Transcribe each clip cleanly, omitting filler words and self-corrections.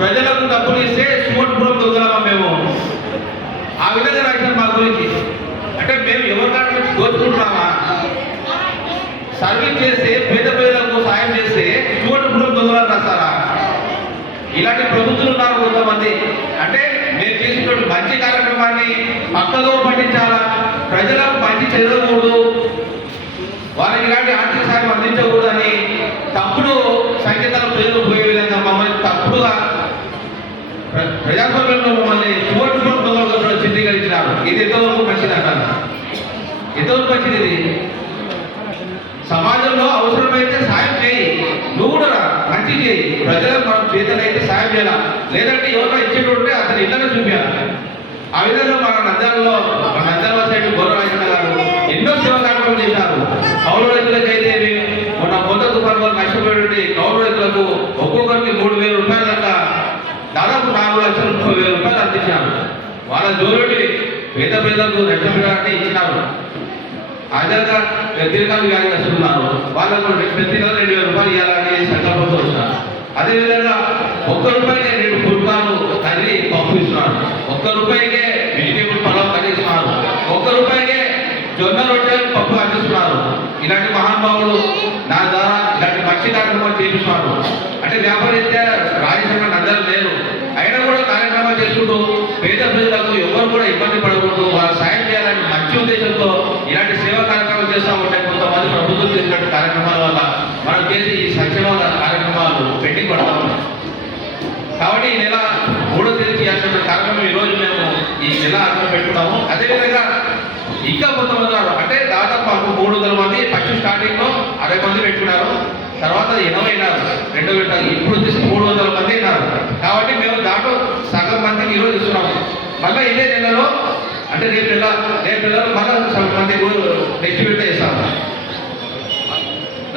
ప్రజలకు డబ్బులు ఇస్తే సుమోటుపురం దొంగలమా మేము, ఆ విధంగా రాశారు మా గురించి. అంటే మేము ఎవరికాడ నుంచి దోచుకుంటున్నామా? సర్వీస్ చేస్తే పేద ప్రజలకు సాయం చేస్తే సుమోటుపురం దొంగలను రాస్తారా? ఇలాంటి ప్రభుత్వాలు ఉన్నారు కొంతమంది. అంటే మేము చేసినటువంటి మంచి కార్యక్రమాన్ని పక్కదో పట్టించాలా, ప్రజలకు మంచి చదవకూడదు, వాళ్ళకి ఇలాంటి ఆర్థిక సాయం అందించకూడదని తప్పుడు సంకేతాలు ప్రజలు పోయే విధంగా మమ్మల్ని తప్పుడుగా ప్రజాస్వామ్యంలో మమ్మల్ని సుమోటుపురం దొంగలు చిత్రీకరించినారు. ఇది ఎంతవరకు మంచిది అంటారు? ఎంతవరకు మంచిది? ఇది సమాజంలో అవసరమైతే సాయం చేయి, నువ్వు కూడా మంచి చేయి, ప్రజలకు మనం చేతనైతే సాయం చేయాల, లేదంటే ఎవరైనా ఇచ్చేటంటే అతని ఇళ్ళనే చూపించాలి. ఆ విధంగా మన నంద్యాల సైడ్ గౌరవరాజన్న గారు ఎన్నో సేవా కార్యక్రమాలు చేశారు. కౌలు రైతులకైతే మొన్న మొదటి తుఫాను వల్ల నష్టపోయినటువంటి కౌలు రైతులకు ఒక్కొక్కరికి 3,000 రూపాయల దాకా దాదాపు 4,30,000 అందించారు. వాళ్ళ జోరుడి పేద ప్రజలకు నష్టపోయారంటే ఇచ్చినారు. అదేవిధంగా దీర్ఘకాల వ్యాధిస్తున్నారు, వాళ్ళకు ప్రతి నెల 2,000 రూపాయలు ఇవ్వాలని సంకల్పంతో వచ్చినారు. అదేవిధంగా ₹1 2 కుటుంబాలు కర్రీ పప్పు ఇస్తున్నారు, ₹1 వెజిటేబుల్ పలావ్ కర్రీ ఇస్తున్నారు, ₹1 జొన్న రొట్టె పప్పు అందిస్తున్నారు. ఇలాంటి మహానుభావులు నా ద్వారా ఇలాంటి మంచి కార్యక్రమాలు చేపిస్తున్నారు. అంటే వ్యాపారీత్యా రాజకీయంగా అందరూ లేరు, అయినా కూడా కార్యక్రమాలు చేసుకుంటూ పేద ప్రజలకు ఎవరు కూడా ఇబ్బంది పడకూడదు, వాళ్ళు సాయం చేయాలని మంచి ఉద్దేశంతో ఇలాంటి సేవా కార్యక్రమాలు చేస్తూ ఉంటాయి. కొంతమంది ప్రభుత్వం చేసినటువంటి కార్యక్రమాల వల్ల మనం చేసి ఈ సంక్షేమ కార్యక్రమాలు పెండింగ్ పడతా ఉన్నాయి. కాబట్టి ఈ నెల 3వ తేదీ చేయాల్సిన కార్యక్రమం ఈరోజు మేము ఈ నెల ఆరంభం పెట్టుకున్నాము. అదేవిధంగా ఇంకా కొంతమంది ఉన్నారు. అంటే దాదాపు 300 మంది ఫస్ట్ స్టార్టింగ్ లో 60 మంది పెట్టుకున్నారు, తర్వాత 80 అయినారు, 2 విడతలు, ఇప్పుడు వచ్చేసి 300 మంది అయినారు. కాబట్టి మేము దాంట్లో సగం మందికి ఈరోజు ఇస్తున్నాము. మళ్ళీ ఇదే నెలలో అంటే రేపు నెలలో మళ్ళీ సగం మంది నెక్స్ట్ విడత ఇస్తాము.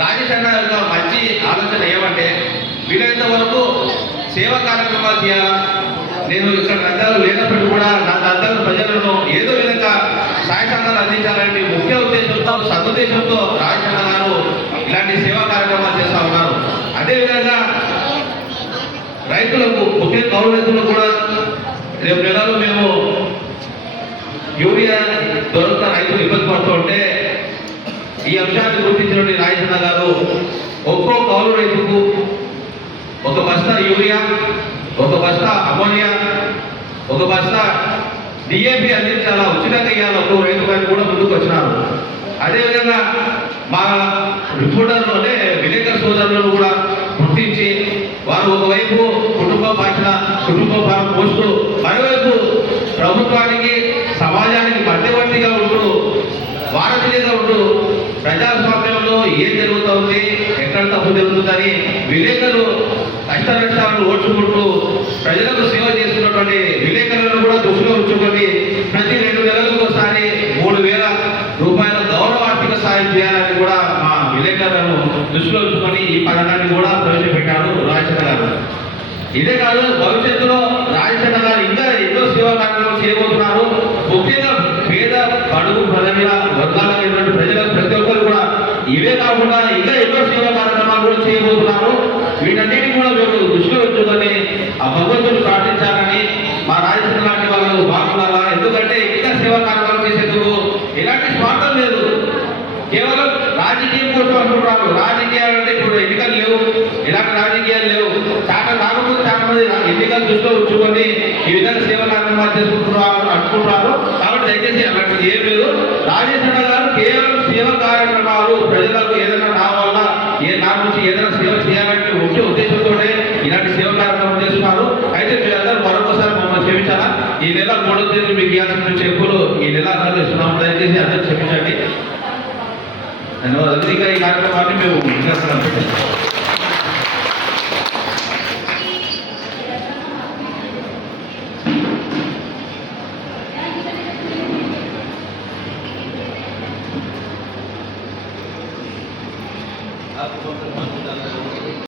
రాజేష్ అన్న యొక్క మంచి ఆలోచన ఏమంటే వీలైనంత వరకు సేవా కార్యక్రమాలు చేయాలా. నేను ఇక్కడ నంద్యాలలో లేనప్పుడు కూడా నా నంద్యాల ప్రజలను ఏదో విధంగా సాయ సంఘాలు అందించాలని ముఖ్య ఉద్దేశంతో సదుద్దేశంతో రాజేష్ అన్న గారు ఇలాంటి సేవా కార్యక్రమాలు చేస్తూ ఉన్నారు. అదేవిధంగా రైతులకు ముఖ్య కౌలు రైతులకు కూడా రేపు నెలలో మేము యూరియా దొరక రైతులు ఇబ్బంది పడుతూ ఉంటే ఈ అంశాన్ని గుర్తించినటువంటి రాజేష్ అన్న గారు ఒక్కో కౌలు రైతుకు 1 బస్తా యూరియా, 1 బస్తా అమోనియా, 1 బస్తా DAP అందించాలా, ఉచితంగా ఇవ్వాలి ఒక్కో రైతు గారిని కూడా ముందుకు వచ్చినారు. అదేవిధంగా మా రిపోర్టర్లోనే విలేకరు సోదరులను కూడా గుర్తించి వారు ఒకవైపు కుటుంబ భారం పోస్తూ మరోవైపు ప్రభుత్వానికి సమాజానికి మధ్యవర్తిగా ఉంటూ వారధిగా ఉంటూ ప్రజాస్వామ్యంలో ఏం జరుగుతుంది, ఎక్కడ తప్పు జరుగుతుందని విలేకరులు కష్ట నష్టాలను ఓడ్చుకుంటూ ప్రజలకు సేవ చేస్తున్నటువంటి విలేకరులను కూడా దృష్టిలో ఉంచుకొని ప్రతి 2 నెలలకు ఒకసారి 3,000 రూపాయల గౌరవ ఆర్థిక సాయం చేయాలని కూడా మా విలేకరులను దృష్టిలో ఉంచుకొని ఈ పథకాన్ని కూడా ప్రవేశపెట్టారు రాజేష్ గారు. ఇదే కాదు, భవిష్యత్తులో రాజేష్ గారు ఇంకా ఎన్నో సేవా కార్యక్రమాలు చేయబోతున్నారు. ముఖ్యంగా పేద బడుగు వర్గాలైనటువంటి ప్రజలకు ప్రతి ఒక్కరు కూడా ఇవే కాకుండా ఇంకా ఎన్నో సేవా కార్యక్రమాలు కూడా చేయబోతున్నారు. వీటన్నిటిని కూడా మేము దృష్టిలో ఉంచుకొని ఆ భగవంతుని ప్రార్థించాలని మా రాజేష్ లాంటి వాళ్ళు బాగుండాలా. ఎందుకంటే ఇంకా సేవా కార్యక్రమాలు చేసేందుకు ఎలాంటి స్వార్థం లేదు, కేవలం రాజకీయం కోసం అనుకుంటున్నారు. రాజకీయాలు అంటే ఇప్పుడు ఎన్నికలు లేవు, ఇలాంటి రాజకీయాలు లేవు. కాకపోతే చాలా మంది ఎన్నికలు దృష్టిలో ఉంచుకొని ఈ విధంగా సేవా కార్యక్రమాలు చేసుకుంటున్నారు అనుకుంటున్నారు. కాబట్టి దయచేసి అలాంటిది ఏం లేదు. రాజేష్ అన్న గారు కేవలం సేవా కార్యక్రమాలు ప్రజలకు ఏదైనా నా వల్ల నా నుంచి ఏదైనా సేవ చేయాలంటే ముఖ్య ఉద్దేశంతోనే ఇలాంటి సేవా కార్యక్రమం చేస్తున్నారు. అయితే మీరందరూ మరొకసారి మమ్మల్ని క్షమించాలా. ఈ నెల 3వ తేదీ మీకు ఇవ్వాల్సిన చెప్పులు ఈ నెల ఇస్తున్నాము. దయచేసి అందరూ క్షమించండి. ధన్యవాదాలు. ఇంకా ఈ కార్యక్రమాన్ని మేము